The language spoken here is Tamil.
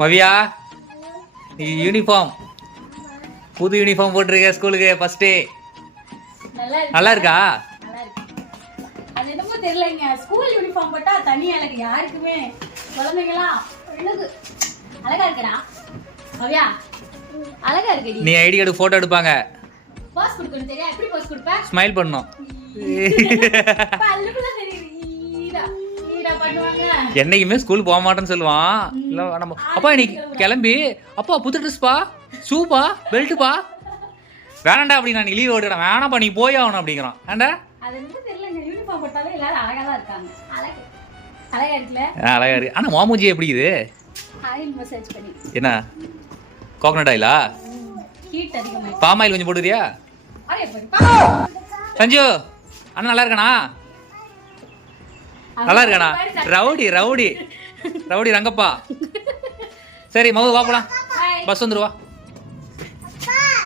மவியா யூனிஃபார்ம் புது யூனிஃபார்ம் போட்டிருக்க ஸ்கூலுக்கு ஃபர்ஸ்ட் டே. நல்லா இருக்கா? அது என்னமோ தெரியலங்க, ஸ்கூல் யூனிஃபார்ம் போட்டா தனி அழகு யாருக்குமே. குழந்தைங்களா அழகா இருக்கடா மவியா, அழகா இருக்கடி. நீ ஐடி கார்டு போட்டோ எடுப்பாங்க, பாஸ் கொடுக்கணும். தெரியா எப்படி பாஸ் கொடுப்ப? ஸ்மைல் பண்ணணும். பல்லுக்குள்ள தெரியுது ஈடா பண்ணுவாங்க. என்னைக்குமே ஸ்கூல் போக மாட்டேன்னு சொல்லுவான். இல்ல நம்ம அப்பா இன்னைக்கு கிளம்பி அப்பா புது ட்ரெஸ் பா, ஷூப்பா, பெல்ட்டுப்பா. வேணாண்டா அப்படி நான் லீவ் ஓடுறேன். வேணாப்பா நீ போய் ஆகணும் அப்படிங்கிறான். ஏண்டா அது வந்து தெரியலங்க, யூனிஃபார்ம் போட்டாலே எல்லாரும் அழகா தான் இருக்காங்க. அழகா இருக்குல்ல? அழகா இருக்கு. ஆனா மாமூஜி எப்படி இது? ஆயில் மசாஜ் பண்ணி. என்ன கோகனட் ஆயிலா? ஹீட் அதிகமா. பாம் ஆயில் கொஞ்சம் போடுறியா? அரே படி. சஞ்சு அண்ணா நல்லா இருக்கானா? நல்லா இருக்கானா? Rowdy rowdy rowdy Rangappa. சரி மகு வா போலாம், பஸ் வந்துருவா.